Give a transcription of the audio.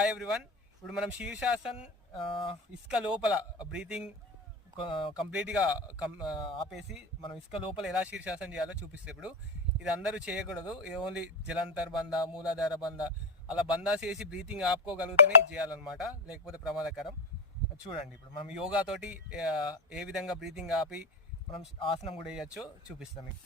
Hi everyone. ఇప్పుడు మనం శీర్షాసన్ ఇసుక లోపల బ్రీతింగ్ కంప్లీట్గా ఆపేసి మనం ఇసుక లోపల ఎలా శీర్షాసనం చేయాలో చూపిస్తే, ఇప్పుడు ఇది అందరూ చేయకూడదు. ఇది ఓన్లీ జలంతర్ బంధ, మూలాధార బంధ అలా బంధాస్ చేసి బ్రీతింగ్ ఆపుకోగలిగితేనే చేయాలన్నమాట, లేకపోతే ప్రమాదకరం. చూడండి, ఇప్పుడు మనం యోగా తోటి ఏ విధంగా బ్రీతింగ్ ఆపి మనం ఆసనం కూడా వేయచ్చో చూపిస్తాం మీకు.